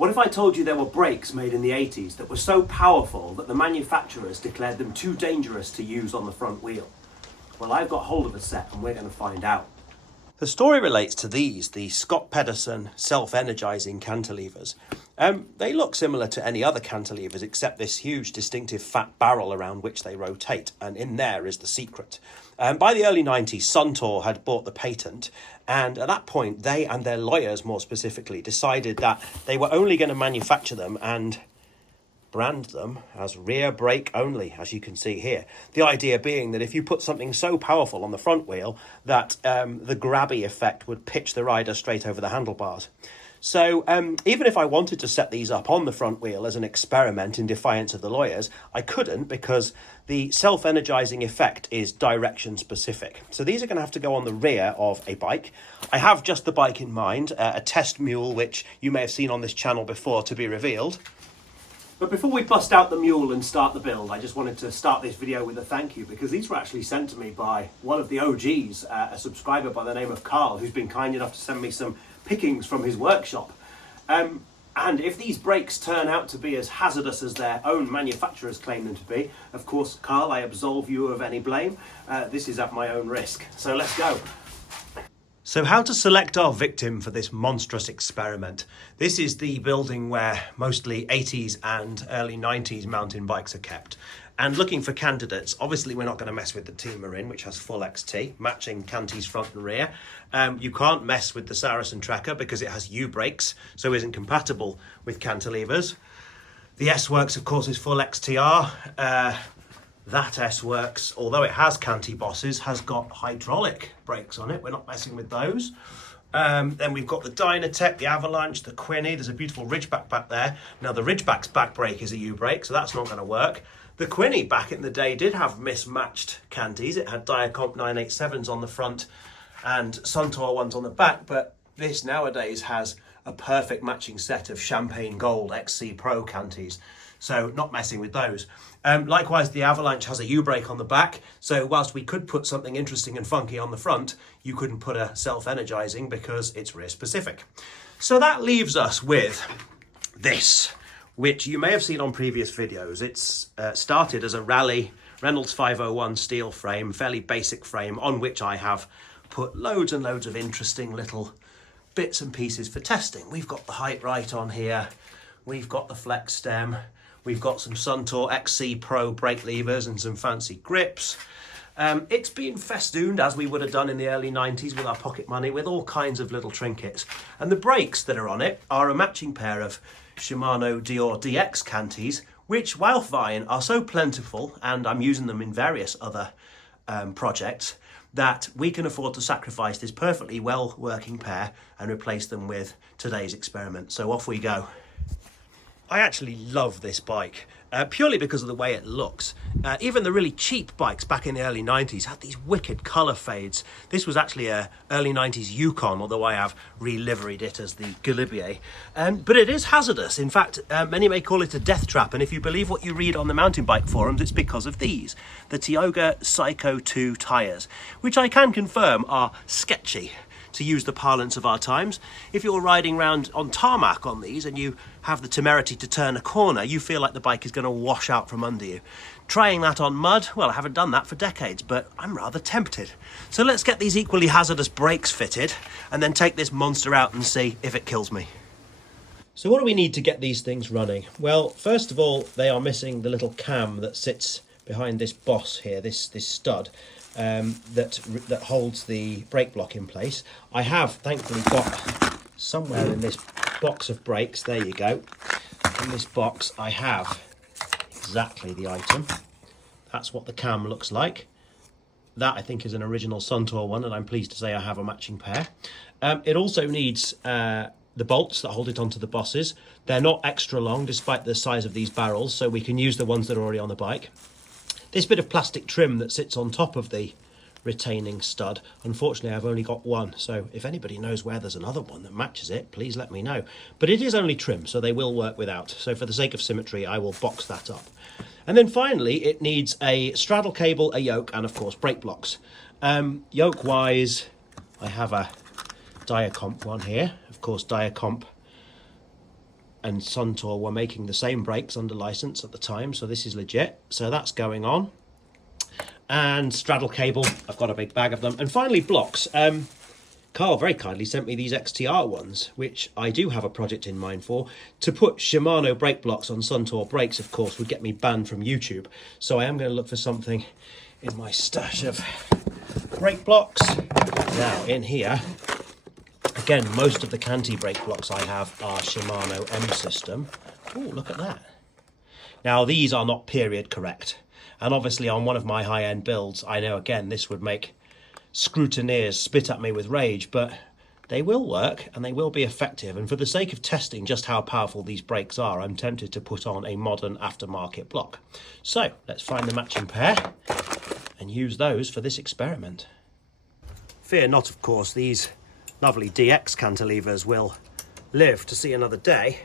What if I told you there were brakes made in the 80s that were so powerful that the manufacturers declared them too dangerous to use on the front wheel? Well, I've got hold of a set and we're going to find out. The story relates to these, the Suntour Pedersen Self-Energising cantilevers. They look similar to any other cantilevers except this huge distinctive fat barrel around which they rotate, and in there is the secret. By the early 90s, Suntour had bought the patent, and at that point they and their lawyers more specifically decided that they were only going to manufacture them and brand them as rear brake only, as you can see here. The idea being that if you put something so powerful on the front wheel that the grabby effect would pitch the rider straight over the handlebars. So even if I wanted to set these up on the front wheel as an experiment in defiance of the lawyers, I couldn't because the self-energising effect is direction specific. So these are going to have to go on the rear of a bike. I have just the bike in mind, a test mule, which you may have seen on this channel before, to be revealed. But before we bust out the mule and start the build, I just wanted to start this video with a thank you, because these were actually sent to me by one of the OGs, a subscriber by the name of Carl, who's been kind enough to send me some pickings from his workshop. And if these brakes turn out to be as hazardous as their own manufacturers claim them to be, of course, Carl, I absolve you of any blame. This is at my own risk. So let's go. So how to select our victim for this monstrous experiment. This is the building where mostly 80s and early 90s mountain bikes are kept. And looking for candidates, obviously we're not going to mess with the Team Marin, which has full XT, matching Canti's front and rear. You can't mess with the Saracen Tracker because it has U-brakes, so isn't compatible with cantilevers. The S-Works, of course, is full XTR. That S-Works, although it has Canti bosses, has got hydraulic brakes on it. We're not messing with those. Then we've got the Dynatec, the Avalanche, the Quinny. There's a beautiful Ridgeback back there. Now the Ridgeback's back brake is a U-brake, so that's not going to work. The Quinny back in the day did have mismatched Cantis. It had Diacomp 987s on the front and Suntour ones on the back, but this nowadays has a perfect matching set of Champagne Gold XC Pro Cantis. So not messing with those. Likewise, the Avalanche has a U-brake on the back. So whilst we could put something interesting and funky on the front, you couldn't put a self-energising because it's rear specific. So that leaves us with this, which you may have seen on previous videos. It's started as a Raleigh Reynolds 501 steel frame, fairly basic frame, on which I have put loads and loads of interesting little bits and pieces for testing. We've got the Hite-Rite on here. We've got the flex stem. We've got some Suntour XC Pro brake levers and some fancy grips. It's been festooned, as we would have done in the early 90s with our pocket money, with all kinds of little trinkets. And the brakes that are on it are a matching pair of Shimano Dior DX Cantis, which, while fine, are so plentiful, and I'm using them in various other projects, that we can afford to sacrifice this perfectly well working pair and replace them with today's experiment. So off we go. I actually love this bike, purely because of the way it looks. Even the really cheap bikes back in the early 90s had these wicked colour fades. This was actually a early 90s Yukon, although I have re-liveried it as the Galibier. But it is hazardous. In fact, many may call it a death trap, and if you believe what you read on the mountain bike forums, it's because of these, the Tioga Psycho 2 tyres, which I can confirm are sketchy, to use the parlance of our times. If you're riding around on tarmac on these and you have the temerity to turn a corner, you feel like the bike is going to wash out from under you. Trying that on mud, well, I haven't done that for decades, but I'm rather tempted. So let's get these equally hazardous brakes fitted and then take this monster out and see if it kills me. So what do we need to get these things running? Well, first of all, they are missing the little cam that sits behind this boss here, this stud. That holds the brake block in place. I have thankfully got somewhere in this box of brakes, there you go, in this box I have exactly the item. That's what the cam looks like. That I think is an original Suntour one, and I'm pleased to say I have a matching pair. It also needs the bolts that hold it onto the bosses. They're not extra long despite the size of these barrels, so we can use the ones that are already on the bike. This bit of plastic trim that sits on top of the retaining stud, unfortunately I've only got one, so if anybody knows where there's another one that matches it, please let me know. But it is only trim, so they will work without, so for the sake of symmetry I will box that up. And then finally it needs a straddle cable, a yoke, and of course brake blocks. Yoke wise, I have a Diacomp one here, of course Diacomp and Suntour were making the same brakes under license at the time, so this is legit. So that's going on. And straddle cable, I've got a big bag of them. And finally, blocks. Carl very kindly sent me these XTR ones, which I do have a project in mind for. To put Shimano brake blocks on Suntour brakes, of course, would get me banned from YouTube. So I am going to look for something in my stash of brake blocks. Now, in here, again, most of the Canty brake blocks I have are Shimano M system. Oh, look at that. Now, these are not period correct. And obviously on one of my high-end builds, I know, again, this would make scrutineers spit at me with rage, but they will work and they will be effective. And for the sake of testing just how powerful these brakes are, I'm tempted to put on a modern aftermarket block. So let's find the matching pair and use those for this experiment. Fear not, of course, these lovely DX cantilevers will live to see another day.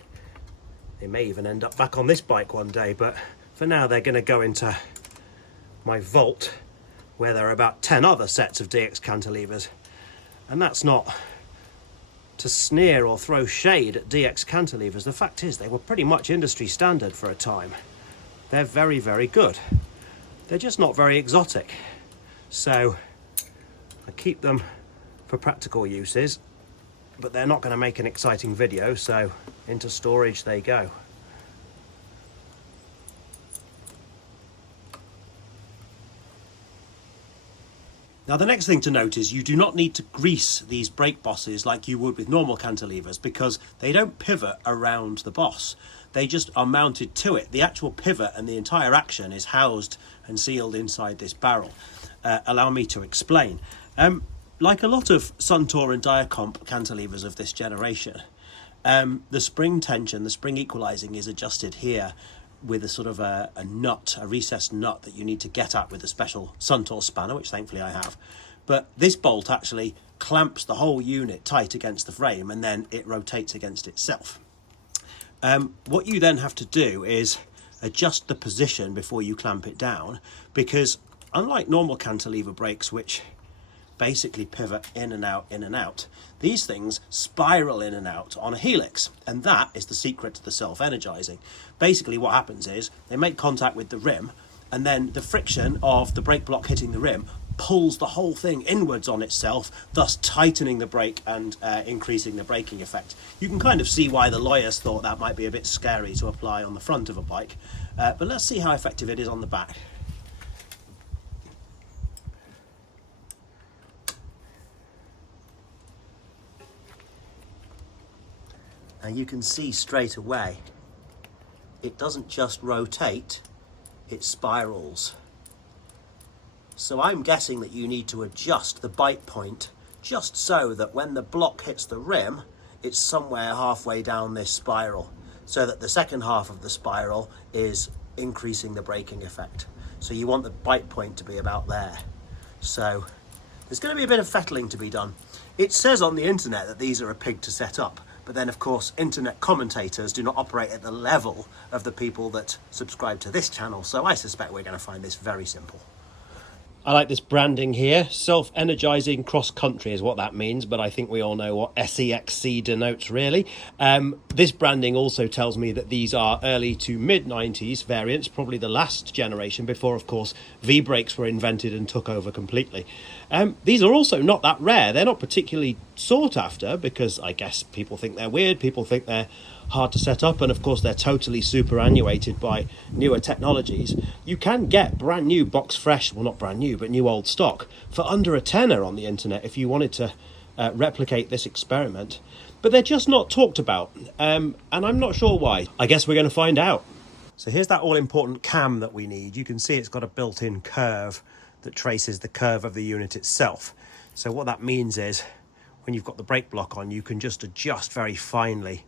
They may even end up back on this bike one day, but for now they're going to go into my vault, where there are about 10 other sets of DX cantilevers. And that's not to sneer or throw shade at DX cantilevers. The fact is, they were pretty much industry standard for a time. They're very, very good. They're just not very exotic. So I keep them for practical uses, but they're not going to make an exciting video, so into storage they go. Now the next thing to note is you do not need to grease these brake bosses like you would with normal cantilevers, because they don't pivot around the boss. They just are mounted to it. The actual pivot and the entire action is housed and sealed inside this barrel. Allow me to explain. Like a lot of Suntour and Diacomp cantilevers of this generation, the spring tension, the spring equalizing is adjusted here with a sort of a nut, a recessed nut that you need to get at with a special Suntour spanner, which thankfully I have. But this bolt actually clamps the whole unit tight against the frame, and then it rotates against itself. What you then have to do is adjust the position before you clamp it down, because unlike normal cantilever brakes, which basically pivot in and out, these things spiral in and out on a helix, and that is the secret to the self-energizing. Basically what happens is they make contact with the rim, and then the friction of the brake block hitting the rim pulls the whole thing inwards on itself, thus tightening the brake and increasing the braking effect. You can kind of see why the lawyers thought that might be a bit scary to apply on the front of a bike, but let's see how effective it is on the back. And you can see straight away, it doesn't just rotate, it spirals. So I'm guessing that you need to adjust the bite point just so that when the block hits the rim, it's somewhere halfway down this spiral, so that the second half of the spiral is increasing the braking effect. So you want the bite point to be about there. So there's going to be a bit of fettling to be done. It says on the internet that these are a pig to set up, but then of course internet commentators do not operate at the level of the people that subscribe to this channel, so I suspect we're going to find this very simple. I like this branding here. Self-energizing cross-country is what that means, but I think we all know what SEXC denotes, really. This branding also tells me that these are early to mid-90s variants, probably the last generation, before, of course, V-brakes were invented and took over completely. These are also not that rare. They're not particularly sought after, because I guess people think they're weird, people think they're hard to set up, and of course they're totally superannuated by newer technologies. You can get brand new box fresh, well not brand new, but new old stock for under a tenner on the internet if you wanted to replicate this experiment, but they're just not talked about, and I'm not sure why. I guess we're going to find out. So here's that all-important cam that we need. You can see it's got a built-in curve that traces the curve of the unit itself. So what that means is when you've got the brake block on, you can just adjust very finely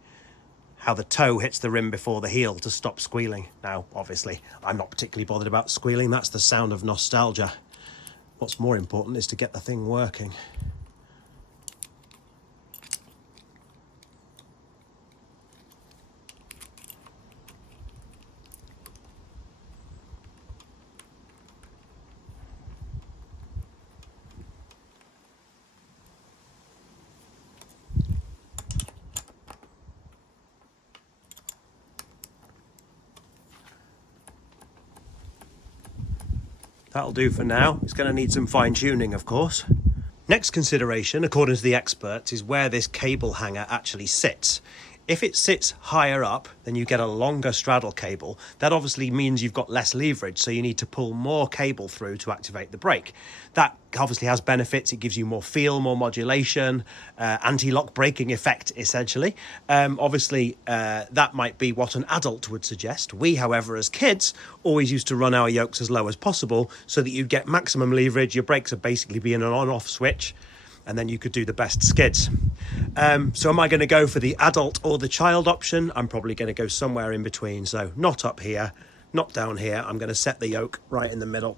how the toe hits the rim before the heel to stop squealing. Now, obviously, I'm not particularly bothered about squealing. That's the sound of nostalgia. What's more important is to get the thing working. That'll do for now. It's going to need some fine tuning, of course. Next consideration, according to the experts, is where this cable hanger actually sits. If it sits higher up, then you get a longer straddle cable. That obviously means you've got less leverage, so you need to pull more cable through to activate the brake. That obviously has benefits. It gives you more feel, more modulation, anti-lock braking effect, essentially. That might be what an adult would suggest. We, however, as kids, always used to run our yokes as low as possible so that you'd get maximum leverage. Your brakes would basically be in an on-off switch, and then you could do the best skids. So am I going to go for the adult or the child option? I'm probably going to go somewhere in between. So not up here, not down here. I'm going to set the yoke right in the middle.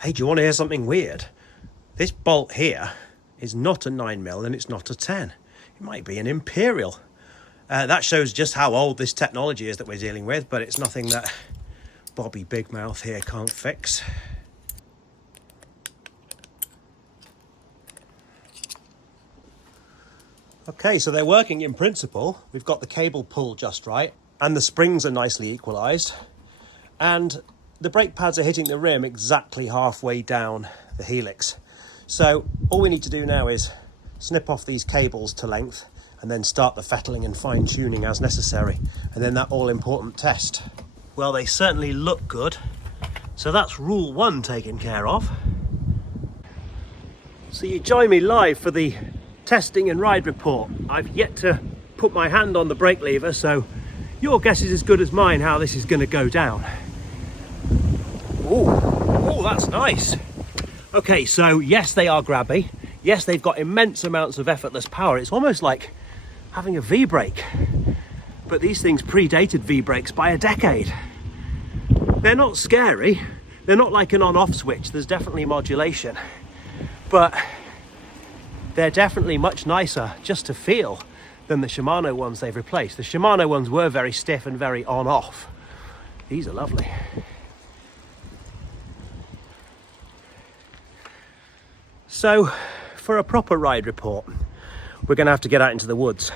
Hey, do you want to hear something weird? This bolt here is not a 9mm and it's not a 10. It might be an Imperial. That shows just how old this technology is that we're dealing with, but it's nothing that Bobby Big Mouth here can't fix. Okay, so they're working in principle. We've got the cable pulled just right, and the springs are nicely equalised, and the brake pads are hitting the rim exactly halfway down the helix. So all we need to do now is snip off these cables to length and then start the fettling and fine-tuning as necessary, and then that all-important test. Well, they certainly look good, so that's rule 1 taken care of. So you join me live for the testing and ride report. I've yet to put my hand on the brake lever, so your guess is as good as mine how this is going to go down. Oh, that's nice. Okay, so yes, they are grabby. Yes, they've got immense amounts of effortless power. It's almost like having a V-brake. But these things predated V-brakes by a decade. They're not scary. They're not like an on-off switch. There's definitely modulation. But they're definitely much nicer just to feel than the Shimano ones they've replaced. The Shimano ones were very stiff and very on-off. These are lovely. So, for a proper ride report, we're going to have to get out into the woods.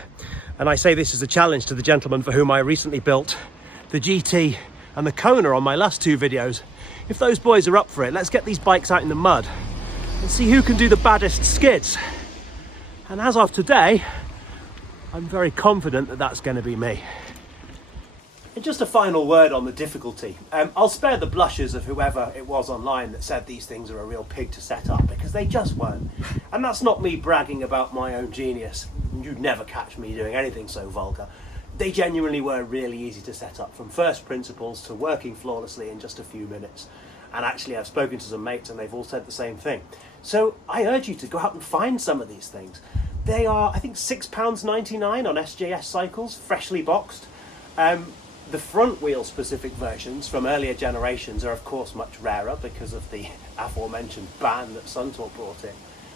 And I say this as a challenge to the gentleman for whom I recently built the GT and the Kona on my last 2 videos. If those boys are up for it, let's get these bikes out in the mud and see who can do the baddest skids. And as of today, I'm very confident that that's going to be me. And just a final word on the difficulty. I'll spare the blushes of whoever it was online that said these things are a real pig to set up, because they just weren't. And that's not me bragging about my own genius. You'd never catch me doing anything so vulgar. They genuinely were really easy to set up, from first principles to working flawlessly in just a few minutes. And actually, I've spoken to some mates and they've all said the same thing. So I urge you to go out and find some of these things. They are, I think, £6.99 on SJS cycles, freshly boxed. The front wheel specific versions from earlier generations are of course much rarer because of the aforementioned ban that Suntour brought in.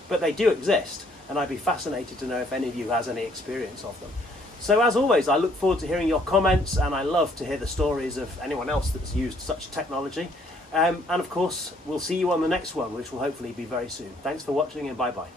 But they do exist, and I'd be fascinated to know if any of you has any experience of them. So as always, I look forward to hearing your comments, and I love to hear the stories of anyone else that's used such technology. And of course, we'll see you on the next one, which will hopefully be very soon. Thanks for watching, and bye-bye.